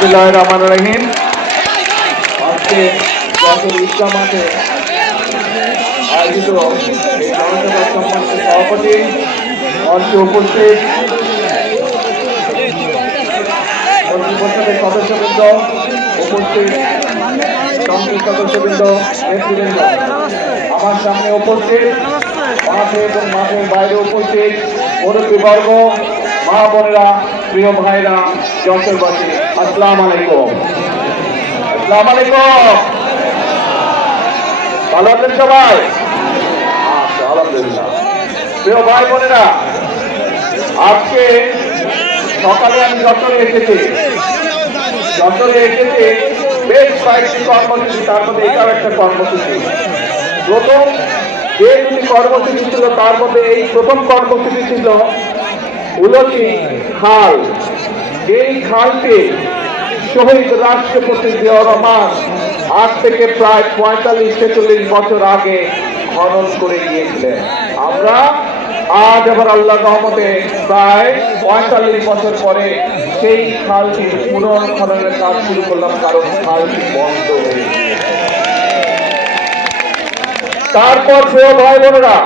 বিসমিল্লাহির রহমানির রহিম। আজকে যশোর ঈদগাহ মাঠে আয়োজিত এই জনসভার সম্মানিত সভাপতি, মঞ্চে উপস্থিত মন্ত্রী পরিষদের সদস্যবৃন্দ, উপস্থিত সংসদ সদস্যবৃন্দ, নেতৃবৃন্দ, আমার সামনে উপস্থিত, মাঠে এবং মাঠের বাইরে উপস্থিত মুরব্বীবর্গ, মা বোনেরা, প্রিয় ভাইরা, যশোরবাসী, আসসালামু আলাইকুম। আসসালামু আলাইকুম। ভালো আছেন সবাই? আচ্ছা, আলহামদুলিল্লাহ। প্রিয় ভাই বোনেরা, আজকে সকালে আমি যশোরে এসেছি বেশ কয়েকটি কর্মসূচি, তার মধ্যে এটাও একটা কর্মসূচি। প্রথম যে দুটি কর্মসূচি ছিল তার মধ্যে এই প্রথম কর্মসূচি ছিল উলসি খাল। এই খালটি শহীদ রাষ্ট্রপতি জিয়াউর রহমান আজ থেকে প্রায় 45-46 বছর আগে খনন করে গিয়েছিলেন। আমরা আজ আবার আল্লাহর রহমতে প্রায় 45 বছর পরে সেই খালটি পুনর্খননের কাজ শুরু করলাম, কারণ খালটি বন্ধ হয়ে গিয়েছে। তারপর প্রিয় ভাই বোনেরা,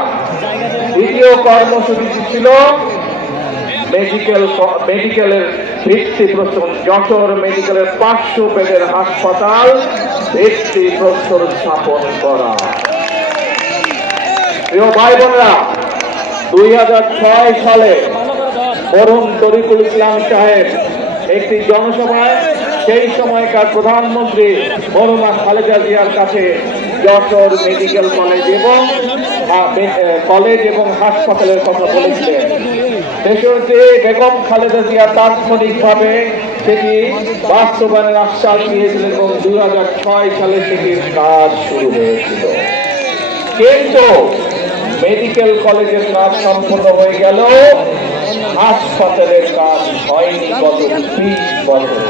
দ্বিতীয় কর্মসূচি ছিল মেডিকেলের ভিত্তিপ্রস্তর। যশোর মেডিকেলের 500 বেডের হাসপাতাল ভিত্তিপ্রস্তর স্থাপন করা। প্রিয় ভাই বোনেরা, 2006 সালে মরহুম তরিকুল ইসলাম সাহেব একটি জনসভায় সেই সময়কার প্রধানমন্ত্রী মরহুমা খালেদা জিয়ার কাছে যশোর মেডিকেল কলেজ এবং হাসপাতালের কথা বলেছিলেন। দেশের যে বেগম খালেদা জিয়া তাৎক্ষণিকভাবে সেটি বাস্তবায়নের আশ্বাস দিয়েছিলেন এবং 2006 সালে সেটির কাজ শুরু হয়েছিল। কিন্তু মেডিকেল কলেজের কাজ সম্পূর্ণ হয়ে গেল, হাসপাতালের কাজ হয়নি গত 20 বছর।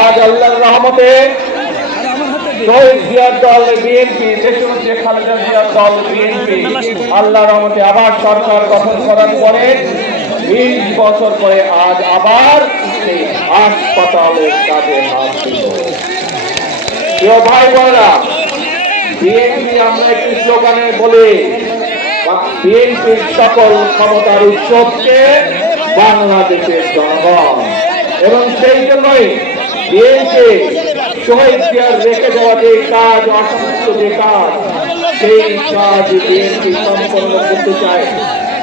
আজ আল্লাহর রহমতে শহীদ জিয়ার দল বিএনপি, দেশনেত্রী খালেদা জিয়ার দল বিএনপি আল্লাহর রহমতে আবার সরকার গঠন করার পরে 20 বছর পরে আজ আবার সেই হাসপাতালের কাজে হাত দিল। প্রিয় ভাই বোনেরা, বিএনপি আমরা একটি স্লোগানে বলি, বিএনপির সকল ক্ষমতার উৎসবকে বাংলাদেশের জনগণ, এবং সেই জন্যই বিএনপি শহীদ জিয়ার রেখে যাওয়া যে কাজ, অসমাপ্ত যে কাজ, সেই কাজ বিএনপি সম্পন্ন করতে চায়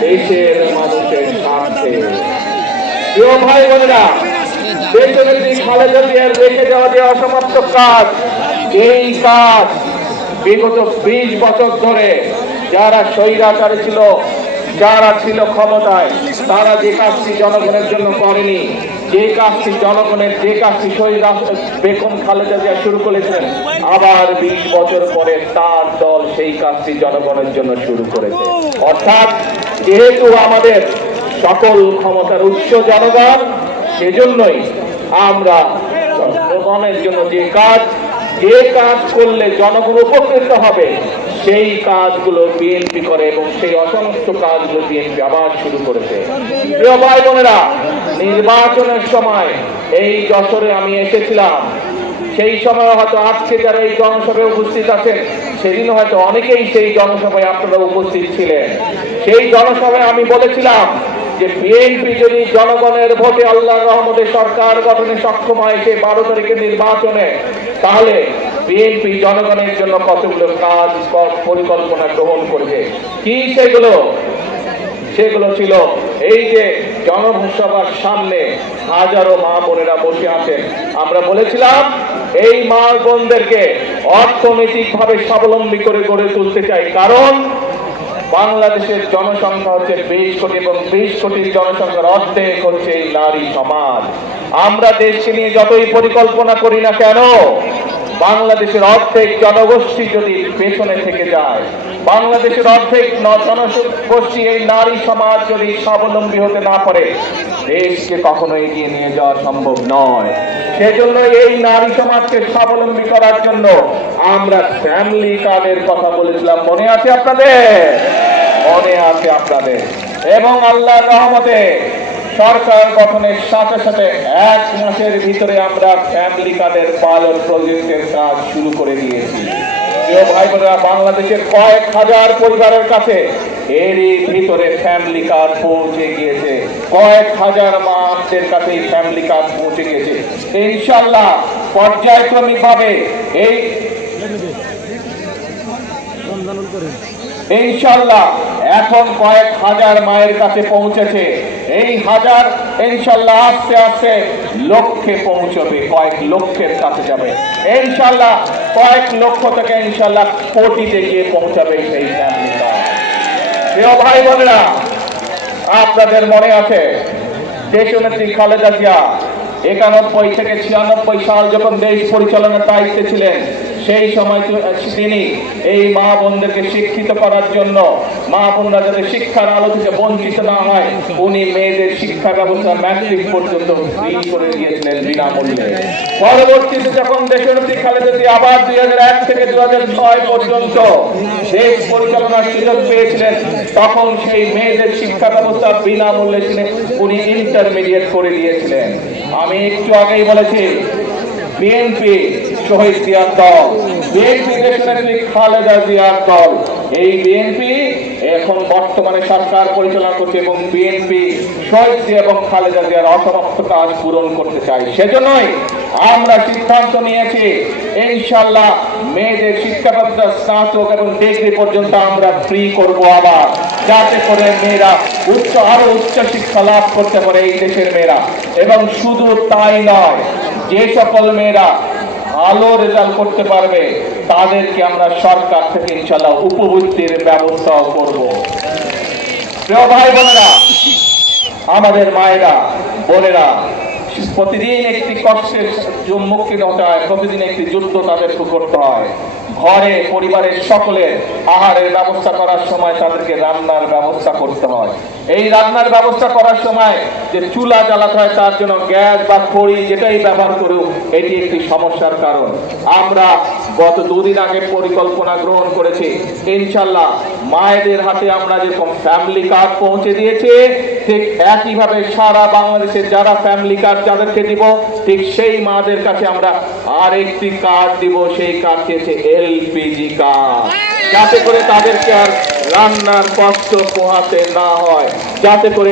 দেশের মানুষের স্বার্থে। প্রিয় ভাই বোনেরা, দেশনেত্রী খালেদা জিয়ার রেখে যাওয়া যে অসমাপ্ত কাজ, এই কাজ বিগত 20 বছর ধরে যারা স্বৈরাচারী ছিল, যারা ছিল ক্ষমতায়, তারা যে কাজটি জনগণের জন্য করেনি, যে কাজটি জনগণের, যে কাজটি শহীদ বেগম খালেদা জিয়া শুরু করেছেন, আবার 20 বছর পরে তার দল সেই কাজটি জনগণের জন্য শুরু করেছে। অর্থাৎ যেহেতু আমাদের সকল ক্ষমতার উৎস জনগণ, সেজন্যই আমরা জনগণের জন্য যে কাজ করলে জনগণ উপকৃত হবে, সেই কাজগুলো বিএনপি করে এবং সেই অসমস্ত কাজগুলো বিএনপি আবার শুরু করেছে। প্রিয় ভাই বোনেরা, নির্বাচনের সময় এই যশোরে আমি এসেছিলাম। সেই সময় হয়তো আজকে যারা এই জনসভায় উপস্থিত আছেন, সেদিন হয়তো অনেকেই সেই জনসভায় আপনারা উপস্থিত ছিলেন। সেই জনসভায় আমি বলেছিলাম যে বিএনপি যদি জনগণের ভোটে আল্লাহর রহমতে সরকার গঠনে সক্ষম হয় সে 12 তারিখের নির্বাচনে, তাহলে বিএনপি জনগণের জন্য কতগুলো কাজ পরিকল্পনা গ্রহণ করবে। কি সেগুলো ছিল এই যে জনসভার সামনে হাজারো মা বোনেরা বসে আছেন। আমরা বলেছিলাম এই মা বোনদেরকে অর্থনৈতিকভাবে স্বাবলম্বী করে গড়ে তুলতে চাই, কারণ বাংলাদেশের জনসংখ্যা হচ্ছে 20 কোটি এবং 20 কোটির জনসংখ্যার অর্ধেক হচ্ছে এই নারী সমাজ। আমরা দেশকে নিয়ে যতই পরিকল্পনা করি না কেন, বাংলাদেশের অর্ধেক জনগোষ্ঠী যদি পেছনে থেকে যায়, বাংলাদেশের অর্ধেক জনগোষ্ঠী এই নারী সমাজ যদি স্বাবলম্বী হতে না পারে, দেশকে কখনো এগিয়ে নিয়ে যাওয়া সম্ভব নয়। সেজন্য এই নারী সমাজকে স্বাবলম্বী করার জন্য আমরা ফ্যামিলি কার্ডের কথা বলেছিলাম, মনে আছে আপনাদের? এবং আল্লাহর রহমতে সরকার গঠনের সাথে সাথে 1 মাসের ভিতরে আমরা ফ্যামিলি কার্ডের পাইলট প্রজেক্টের কাজ শুরু করে দিয়েছি। প্রিয় ভাই বোনেরা, বাংলাদেশের কয়েক হাজার পরিবারের কাছে এরই ভিতরে ফ্যামিলি কার্ড পৌঁছে গিয়েছে, কয়েক হাজার মাদের কাছে ফ্যামিলি কার্ড পৌঁছে গিয়েছে। ইনশাআল্লাহ পর্যায়ক্রমিক ভাবে এই ইনশাআল্লাহ এখন কয়েক হাজার মায়ের কাছে পৌঁছেছে। এই হাজার ইনশাআল্লাহ আস্তে আস্তে লক্ষ্যে পৌঁছবে, কয়েক লক্ষের কাছে যাবে। ইনশাআল্লাহ কয়েক লক্ষ থেকে ইনশাআল্লাহ কোটিতে গিয়ে পৌঁছাবে সেই ফ্যামিলি কার্ড। প্রিয় ভাই বোনেরা, আপনাদের মনে আছে দেশনেত্রী খালেদা জিয়া 91 থেকে 96 সাল যখন দেশ পরিচালনার দায়িত্বে ছিলেন, সেই সময় তিনি এই মা বোনদেরকে শিক্ষিত করার জন্য, মা বোনরা যাতে শিক্ষার আলো থেকে বঞ্চিত না হয়, উনি মেয়েদের শিক্ষা ব্যবস্থা ম্যাট্রিক পর্যন্ত ফ্রি করে দিয়েছিলেন বিনামূল্যে। পরবর্তীতে যখন দেশনেত্রী খালেদা জিয়া আবার 2001 থেকে 2006 পর্যন্ত দেশ পরিচালনার সুযোগ পেয়েছিলেন, তখন সেই মেয়েদের শিক্ষা ব্যবস্থা বিনামূল্যে ছিলেন, উনি ইন্টারমিডিয়েট করে দিয়েছিলেন। আমি একটু আগেই বলেছি বিএনপি শহীদ জিয়ার দল, বিএনপি দেশনেত্রী খালেদা জিয়ার দল। এই বিএনপি এখন বর্তমানে সরকার পরিচালনা করছে এবং বিএনপি শহীদ জিয়া এবং খালেদা জিয়ার অসমাপ্ত কাজ পূরণ করতে চাই। সেজন্যই আমরা সিদ্ধান্ত নিয়েছি ইনশাআল্লাহ মেয়েদের শিক্ষা ব্যবস্থা স্নাতক এবং ডিগ্রি পর্যন্ত আমরা ফ্রি করব আবার, যাতে করে মেয়েরা আরো উচ্চ শিক্ষা লাভ করতে পারে এই দেশের মেয়েরা। এবং শুধু তাই নয়, যে সকল মেয়েরা ভালো রেজাল্ট করতে পারবে তাদেরকে আমরা সরকার থেকে ইনশাআল্লাহ উপবৃত্তির ব্যবস্থাও করব। প্রিয় ভাই বোনেরা, আমাদের মায়েরা বোনেরা প্রতিদিন একটি কষ্টের সম্মুখীন হতে হয়, প্রতিদিন একটি যুদ্ধ তাদেরকে করতে হয়। ঘরে পরিবারের সকলের আহারের ব্যবস্থা করার সময় তাদেরকে রান্নার ব্যবস্থা করতে হয়। এই রান্নার ব্যবস্থা করার সময় যে চুলা জ্বালাতে হয়, তার জন্য গ্যাস বা খড়ি যেটাই ব্যবহার করুক, এটি একটি সমস্যার কারণ। আমরা গত 2 দিন আগে পরিকল্পনা গ্রহণ করেছি, ইনশাআল্লাহ মায়েদের হাতে আমরা যেরকম ফ্যামিলি কার্ড পৌঁছে দিয়েছি, ঠিক একইভাবে সারা বাংলাদেশের যারা ফ্যামিলি কার্ড যাদেরকে দিব, ঠিক সেই মাদের কাছে আমরা আরেকটি কার্ড দিব। সেই কার্ড হচ্ছে এলপিজি কার্ড, যাতে করে তাদেরকে আর রান্নার কষ্ট পোহাতে না হয়, যাতে করে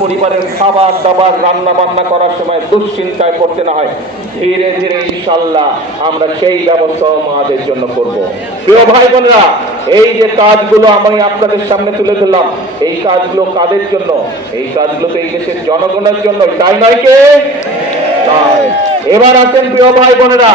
পরিবারের খাবার দাবার রান্না বান্না করার সময় দুশ্চিন্তায় পড়তে না হয়। ধীরে ধীরে ইনশাআল্লাহ আমরা সেই ব্যবস্থা মাদের জন্য করব। প্রিয় ভাই বোনেরা, এই যে কাজগুলো আমি আপনাদের সামনে তুলে ধরলাম, এই কাজগুলো কাদের জন্য? এই কাজগুলো তো এই দেশের জনগণের জন্য, তাই নয় কে? এবার আসেন প্রিয় ভাই বোনেরা,